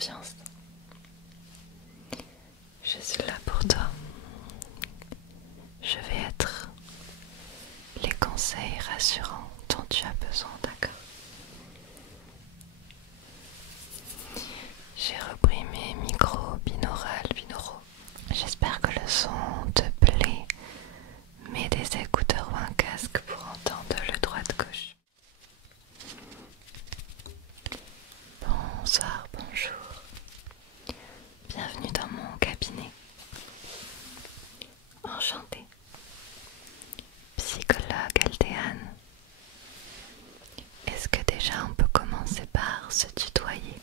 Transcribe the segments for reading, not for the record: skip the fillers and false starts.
confiance. Je suis là pour toi. Je vais être les conseils rassurants dont tu as besoin, d'accord? J'ai repris mes micros binauraux. J'espère que le son te plaît. Mets des écouteurs ou un casque pour entendre le droite-gauche. Bonsoir, bonjour. Bienvenue dans mon cabinet. Enchantée. Psychologue Aldéane. Est-ce que déjà on peut commencer par se tutoyer?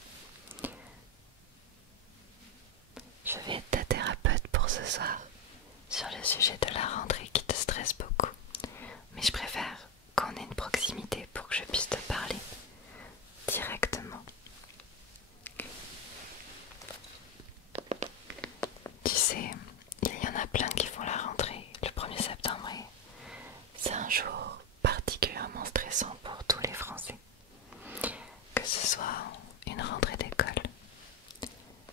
Je vais être ta thérapeute pour ce soir sur le sujet de la rentrée qui te stresse beaucoup. Mais je préfère qu'on ait une proximité pour que je puisse te parler directement. Tu sais, il y en a plein qui font la rentrée le 1er septembre et c'est un jour particulièrement stressant pour tous les Français. Que ce soit une rentrée d'école,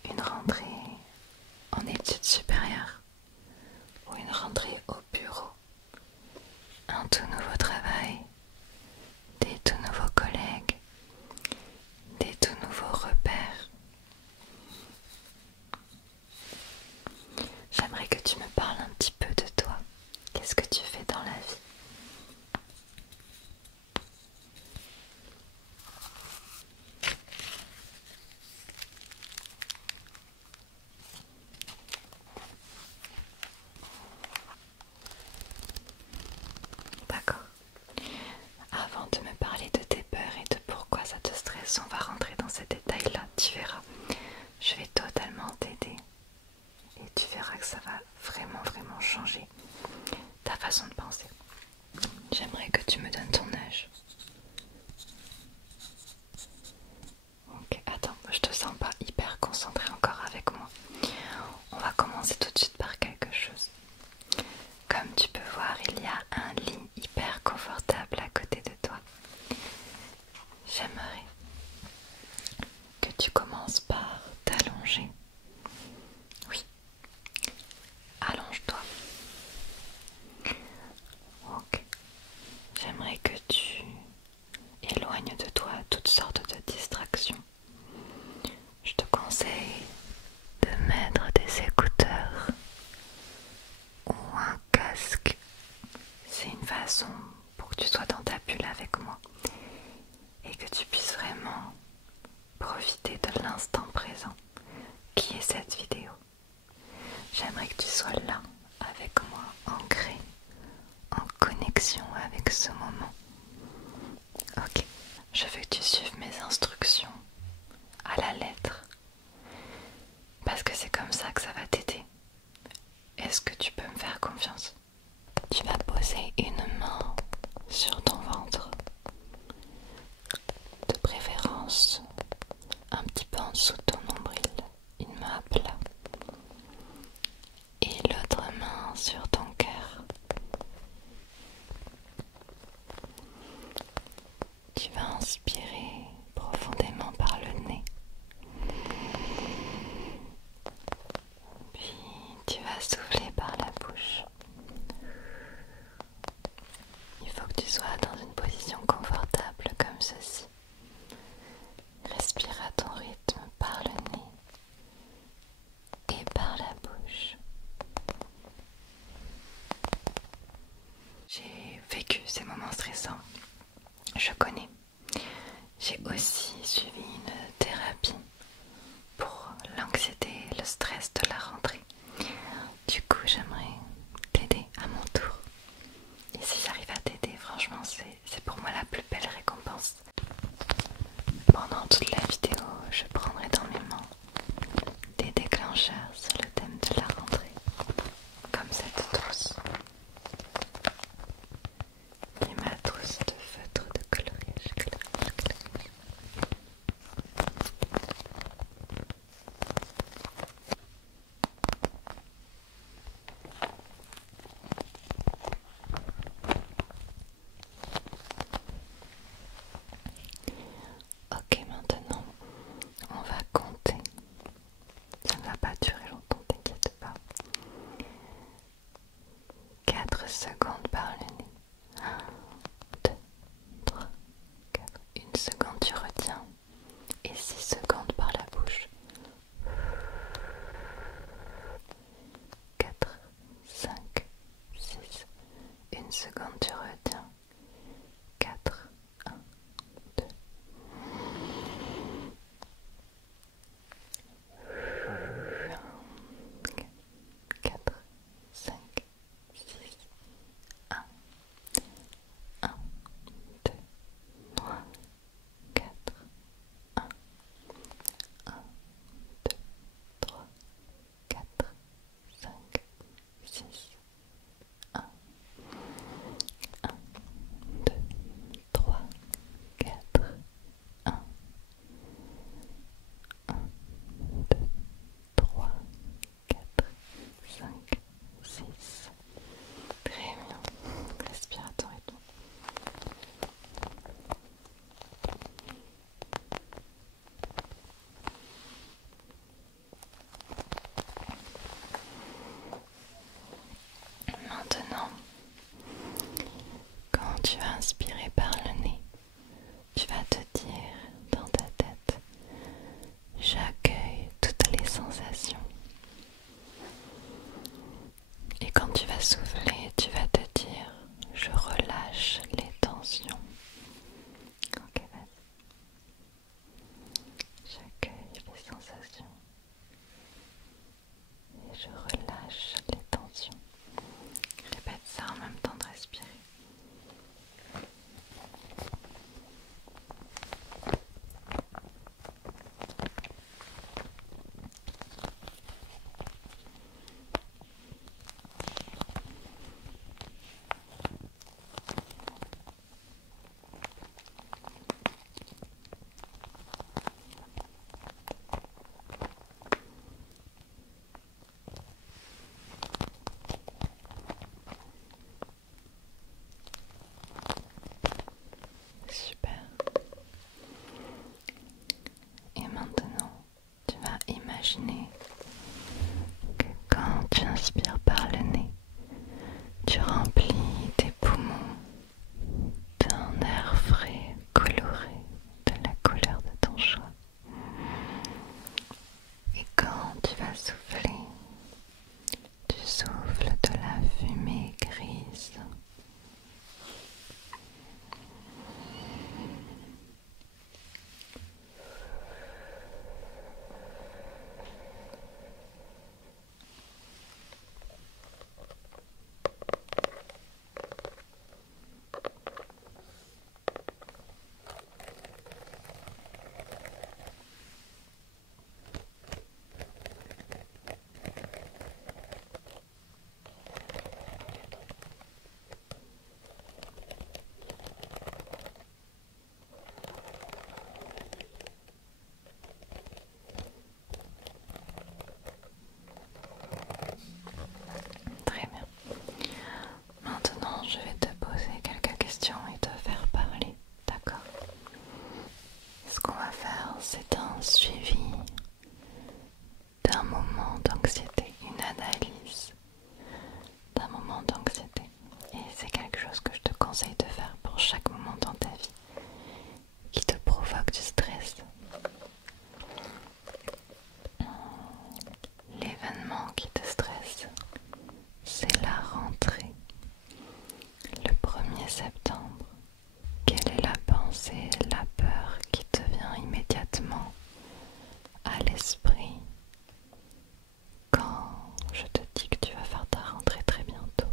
une rentrée en études supérieures ou une rentrée au bureau, un tout nouveau travail, des tout nouveaux collègues, des tout nouveaux repères. J'aimerais que tu me parles un petit peu de toi. Qu'est-ce que tu fais dans la vie? D'accord. Avant de me parler de tes peurs et de pourquoi ça te stresse, on va rentrer dans ces détails-là, tu verras. Je vais totalement t'aider et tu verras que ça va vraiment changer ta façon de penser. J'aimerais que tu me donnes ton âge. Ok, attends, je te sens pas hyper concentré encore avec moi. On va commencer tout de suite par quelque chose. Comme tu peux voir, il y a un lit hyper confortable à côté de toi. J'aimerais que tu commences par t'allonger. Oui, allonge-toi. Ok. J'aimerais que tu éloignes de toi toutes sortes de distractions. Je te conseille de mettre des écouteurs ou un casque. C'est une façon pour que tu sois dans ta bulle avec moi et que tu puisses vraiment profiter de l'instant présent qui est cette vidéo. J'aimerais que tu sois là avec moi, ancré, en connexion avec ce moment. Ok, je veux que tu suives mes instructions à la lettre parce que c'est comme ça que ça va t'aider. Est-ce que tu peux me faire confiance? Tu vas poser une main sur ton ventre, de préférence un petit peu en dessous de ton nombril, une main à plat, et l'autre main sur ton cœur. Tu vas inspirer profondément par le nez, puis tu vas souffler par la bouche. Il faut que tu sois dans une position confortable comme ceci. Respire à ton rythme par le nez et par la bouche. J'ai vécu ces moments stressants, je connais. J'ai aussi suivi une imaginer que quand tu inspires par le nez, tu remplis tes poumons d'un air frais coloré de la couleur de ton choix. Et quand tu vas souffler, tu souffles de la fumée grise. Très bien. Maintenant, je vais te poser quelques questions et te faire parler, d'accord? Ce qu'on va faire, c'est un suivi d'un moment d'anxiété, une analyse d'un moment d'anxiété. Et c'est quelque chose que je te conseille de faire pour chaque moment dans ta vie qui te provoque du stress. L'événement qui te stresse, c'est la rentrée, le 1er septembre. Quelle est la pensée, la peur qui te vient immédiatement à l'esprit quand je te dis que tu vas faire ta rentrée très bientôt?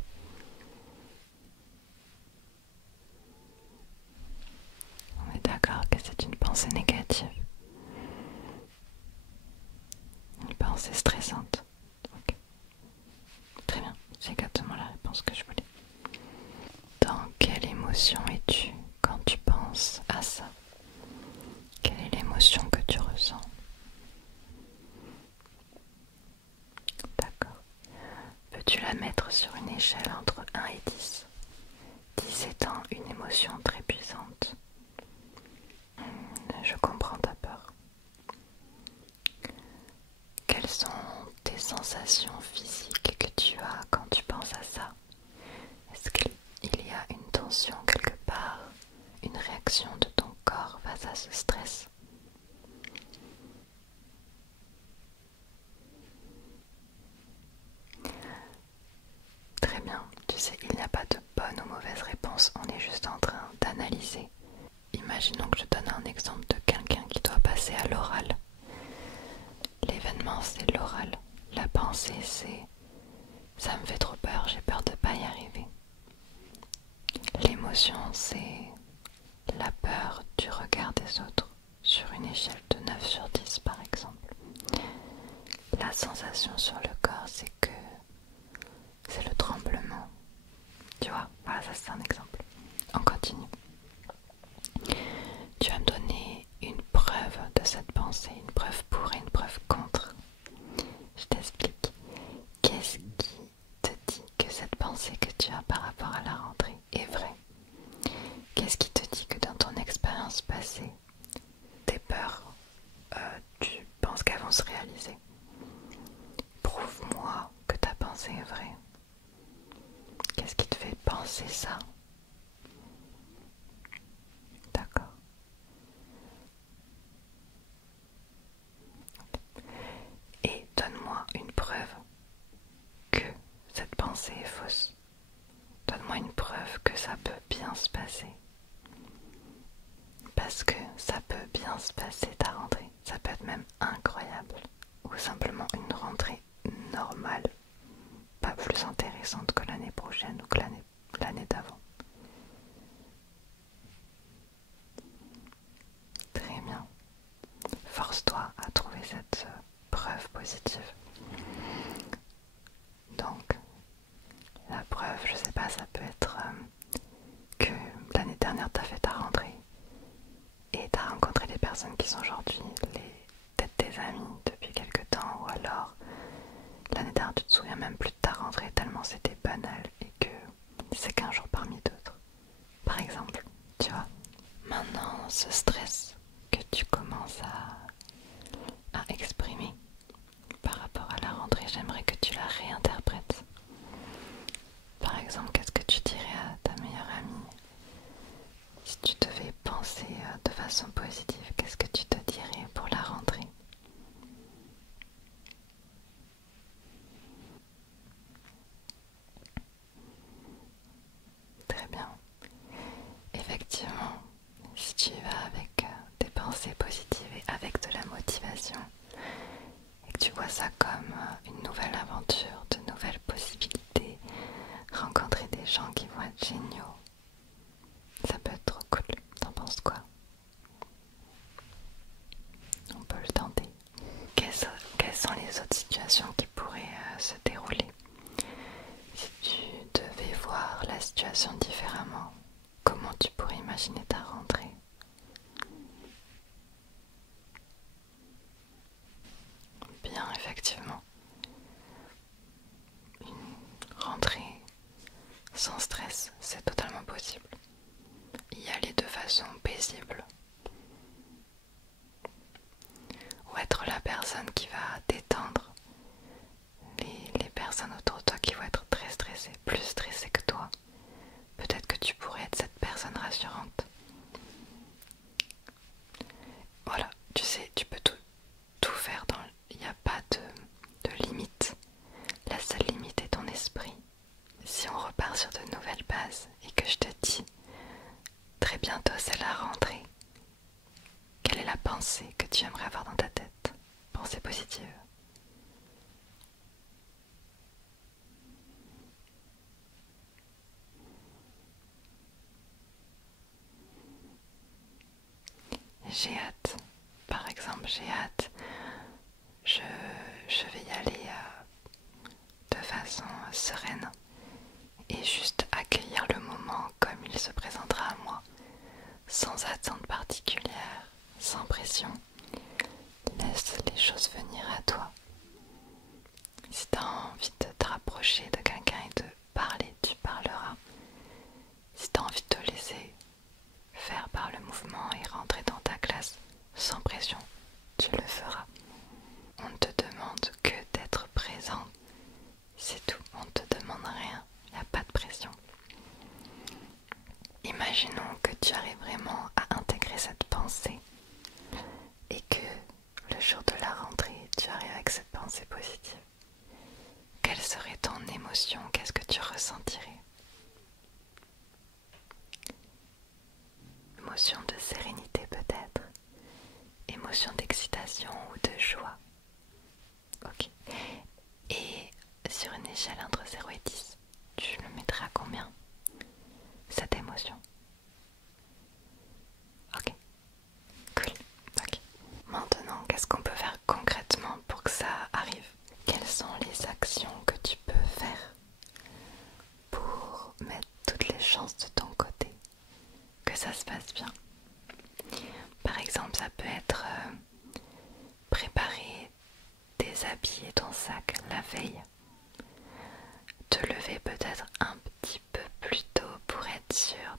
On est d'accord que c'est une pensée négative, une pensée stressante. Ok. Très bien, c'est exactement la réponse que je voulais. Dans quelle émotion es-tu quand tu penses à ça? Quelle est l'émotion que tu ressens? D'accord. Peux-tu la mettre sur une échelle entre 1 et 10? 10 étant une émotion très puissante. Je comprends ta peur. Quelles sont tes sensations physiques que tu as quand tu penses à ça? Est-ce qu'il y a une tension quelque part, une réaction de ton corps face à ce stress? Très bien, tu sais, il n'y a pas de bonne ou mauvaise réponse, on est juste en train d'analyser. Imaginons que je donne un exemple de quelqu'un qui doit passer à l'oral. L'événement, c'est l'oral. La pensée, c'est ça me fait trop peur, j'ai peur de ne pas y arriver. L'émotion, c'est la peur du regard des autres sur une échelle de 9 sur 10 par exemple. La sensation sur le corps, c'est que c'est le tremblement. Tu vois, voilà, ça c'est un exemple. On continue. Tu vas me donner une preuve de cette pensée, une preuve pour et une preuve contre. Je t'explique. Qu'est-ce qui te dit que cette pensée que tu as par rapport à la rentrée est vraie? Qu'est-ce qui te dit que dans ton expérience passée, tes peurs, tu penses qu'elles vont se réaliser? Prouve-moi que ta pensée est vraie. Qu'est-ce qui te fait penser ça? D'accord. Et donne-moi une preuve que cette pensée est fausse. Donne-moi une preuve que ça peut bien se passer. Parce que ça peut bien se passer ta rentrée. Ça peut être même incroyable. Ou simplement une rentrée normale. Pas plus intéressante que l'année prochaine ou que l'année d'avant. Très bien. Force-toi à trouver cette preuve positive. Donc, la preuve, je sais pas, ça peut être que l'année dernière t'as fait ta rentrée et t'as rencontré des personnes qui sont aujourd'hui peut-être tes amis depuis quelques temps, ou alors l'année dernière tu te souviens même plus de ta rentrée tellement c'était banal et que c'est qu'un jour parmi d'autres. Par exemple, tu vois, maintenant ce stress que tu commences à exprimer, j'aimerais que tu la réinterprètes. Par exemple, qu'est-ce que tu dirais à ta meilleure amie si tu devais penser de façon positive? Qu'est-ce que tu te dirais pour la rentrée? Très bien. Effectivement, si tu y vas avec des pensées positives et avec de la motivation, et que tu vois ça comme une nouvelle aventure, de nouvelles possibilités, rencontrer des gens qui vont être géniaux, ça peut être trop cool. T'en penses quoi? On peut le tenter. Quelles sont les autres situations qui pourraient se dérouler si tu devais voir la situation différemment? Comment tu pourrais imaginer ta rentrée? Bien, effectivement. Une rentrée sans stress, c'est totalement possible. Y aller de façon paisible. Ou être la personne qui va détendre les personnes autour de toi qui vont être très stressées, plus stressées que toi. Peut-être que tu pourrais être cette personne rassurante. Voilà, tu sais, tu peux tout faire. Il n'y a pas de limite. La seule limite est ton esprit. Si on repart sur de nouvelles bases et que je te dis très bientôt c'est la rentrée, quelle est la pensée que tu aimerais avoir dans ta tête? Pensée positive. J'ai hâte. Par exemple, j'ai hâte. Je, je vais y aller de façon sereine et juste accueillir le moment comme il se présentera à moi, sans attente particulière, sans pression. Laisse les choses venir à toi. Si tu as envie de te rapprocher de quelqu'un et de parler, tu parleras. Si tu as envie de te laisser faire par le mouvement et rentrer dans ta classe sans pression, tu le feras. On ne te demande que d'être présent. C'est tout, on ne te demande rien, il n'y a pas de pression. Imaginons que tu arrives vraiment à intégrer cette pensée et que le jour de la rentrée, tu arrives avec cette pensée positive. Quelle serait ton émotion? Qu'est-ce que tu ressentirais? Émotion de sérénité peut-être? Émotion d'excitation ou de joie? Ok. Et sur une échelle entre 0 et 10, tu le mettrais à combien? Cette émotion? Ok. Cool. Ok. Maintenant, qu'est-ce qu'on peut faire concrètement pour que ça arrive? Quelles sont les actions que tu peux faire pour mettre toutes les chances de ton côté que ça se passe bien? Par exemple, ça peut être préparer, déshabiller ton sac la veille, te lever peut-être un petit peu plus tôt pour être sûr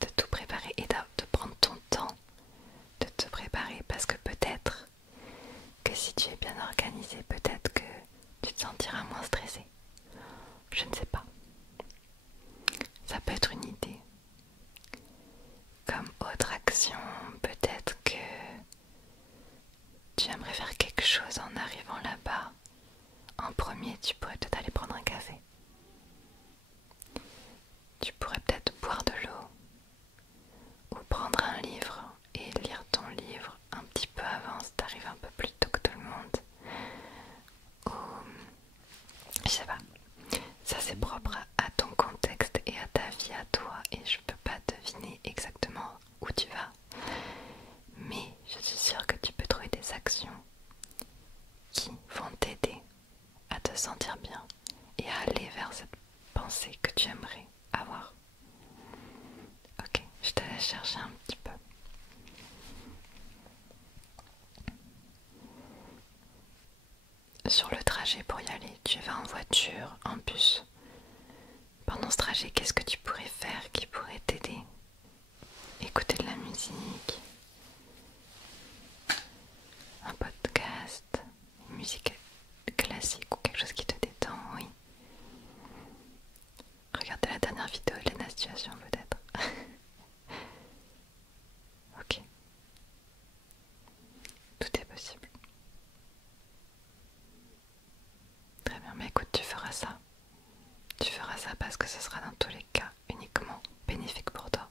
de tout préparer et de prendre ton temps de te préparer, parce que peut-être que si tu es bien organisé, peut-être que tu te sentiras moins stressé. Je ne sais pas. Ça peut être une idée. Comme autre action, peut-être que tu aimerais faire quelque chose en arrivant là-bas. En premier, tu pourrais peut-être aller prendre un café. Tu pourrais peut-être boire de l'eau ou prendre un livre et lire ton livre un petit peu avant si t'arrives un peu plus tôt que tout le monde. Ou je sais pas. Ça c'est propre à ton contexte et à ta vie à toi et je peux pas deviner exactement où tu vas. Mais je suis sûre que tu peux trouver des actions qui vont t'aider à te sentir bien et à aller vers cette pensée que tu aimerais avoir. Ok, je te laisse chercher un petit peu. Sur le trajet pour y aller, tu vas en voiture, en bus. Pendant ce trajet, qu'est-ce que tu pourrais faire qui pourrait t'aider? Écouter de la musique, un podcast, musique classique parce que ce sera dans tous les cas uniquement bénéfique pour toi.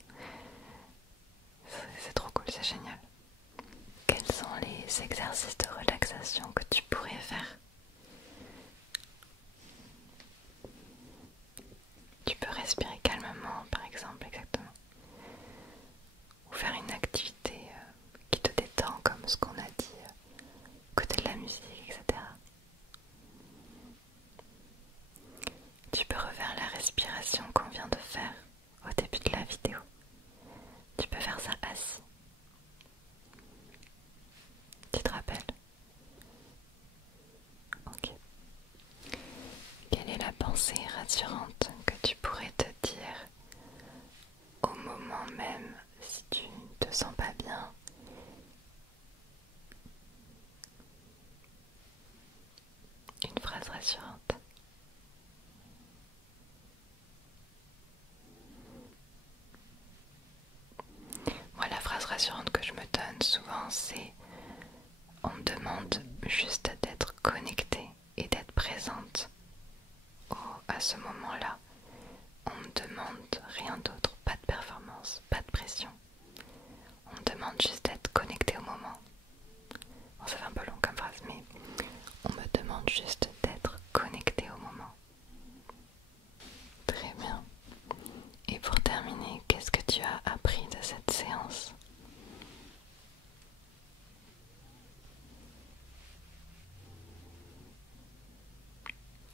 C'est trop cool, c'est génial. Quels sont les exercices de relaxation que tu pourrais faire? Tu peux respirer calmement par exemple, exactement. Ou faire une activité qui te détend comme ce qu'on a dit, écouter de la musique, etc. Tu peux refaire la respiration qu'on vient de faire au début de la vidéo. Tu peux faire ça assis. Tu te rappelles? Ok. Quelle est la pensée rassurante que tu pourrais te dire au moment même si tu ne te sens pas bien? Une phrase rassurante. Moi, la phrase rassurante que je me donne souvent, c'est: on me demande juste d'être connectée et d'être présente à ce moment-là. On me demande rien d'autre, pas de performance, pas de pression. On me demande juste d'être connectée au moment. Bon, ça fait un peu long comme phrase, mais on me demande juste d'être connectée au moment. Très bien. Et pour terminer, qu'est-ce que tu as appris de cette séance?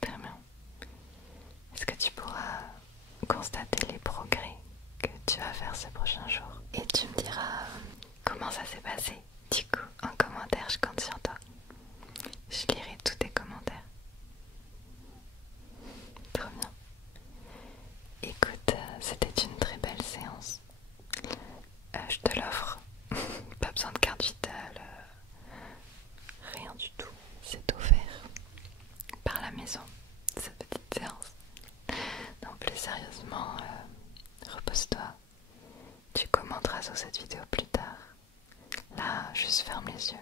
Très bien. Est-ce que tu pourras constater les progrès que tu vas faire ces prochains jours? Et tu me diras comment ça s'est passé. Du coup, en commentaire, je compte sur toi. Je lirai tous tes commentaires. Trop bien. Écoute, c'était une très belle séance. Je te l'offre. Pas besoin de carte vitale. Rien du tout. C'est offert par la maison, cette petite séance. Non, plus sérieusement, repose-toi. Tu commenteras sur cette vidéo plus tard. Là, juste ferme les yeux.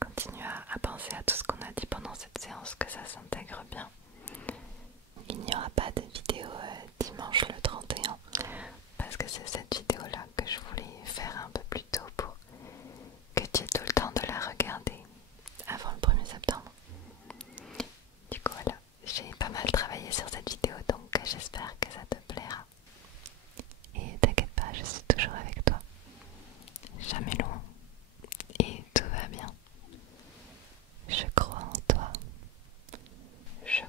Continue à penser à tout ce qu'on a dit pendant cette séance, que ça s'intègre bien. Il n'y aura pas de vidéo dimanche le 31 parce que c'est cette vidéo là que je voulais faire un peu plus tôt pour que tu aies tout le temps de la regarder avant le 1er septembre. Du coup voilà, j'ai pas mal travaillé sur cette vidéo, donc j'espère que ça te plaira. Et t'inquiète pas, je suis toujours avec toi, jamais loin, et tout va bien. Je crois en toi. Je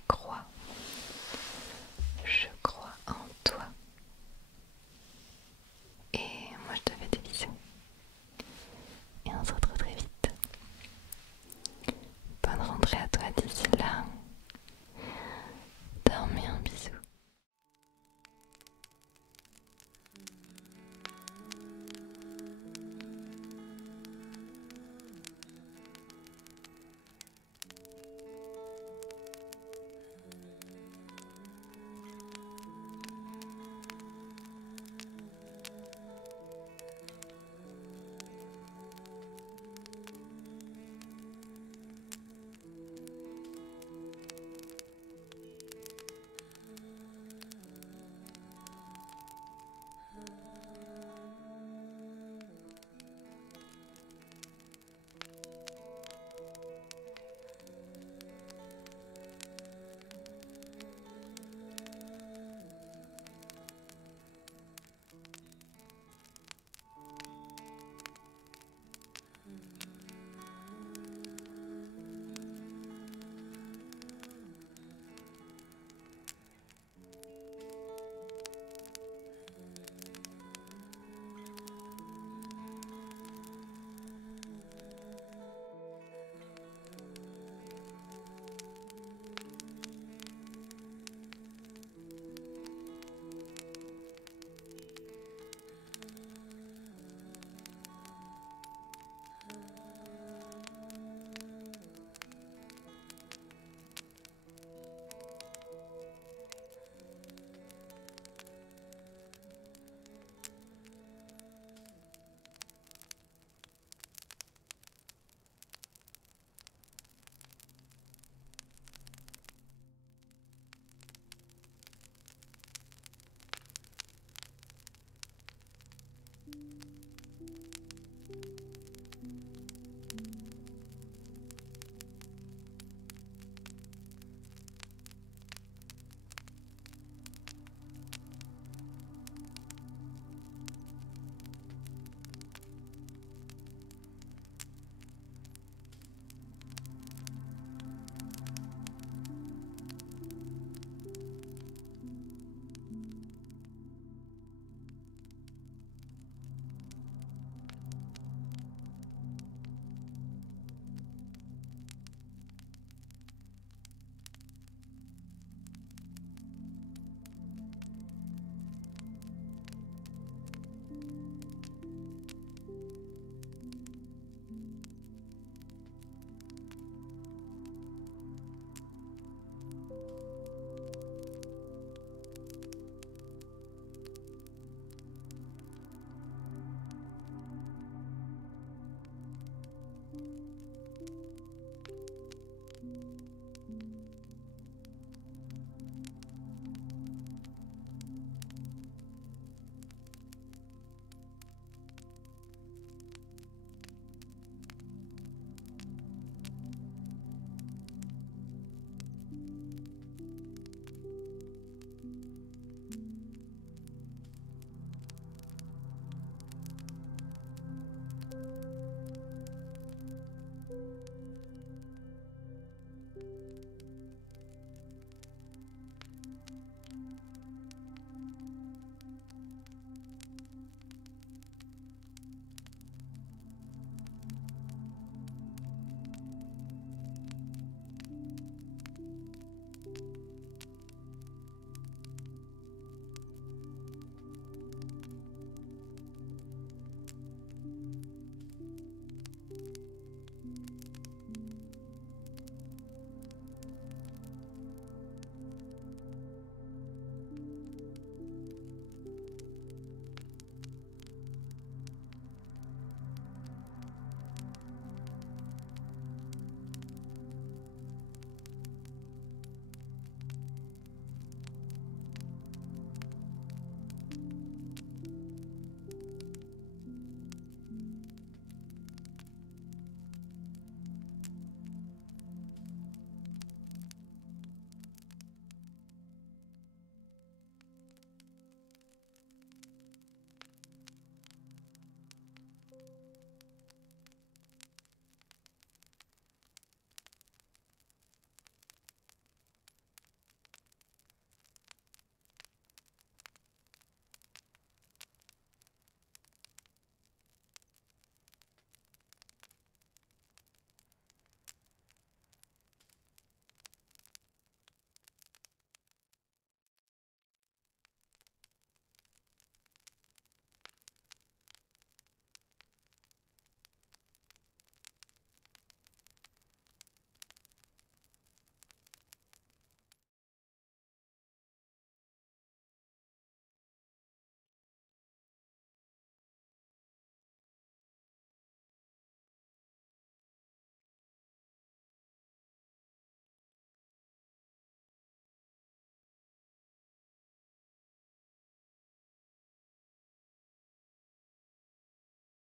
crois en toi. Et moi je te fais des bisous. Et on se retrouve très vite. Bonne rentrée à toi d'ici là. Dormez un bisou.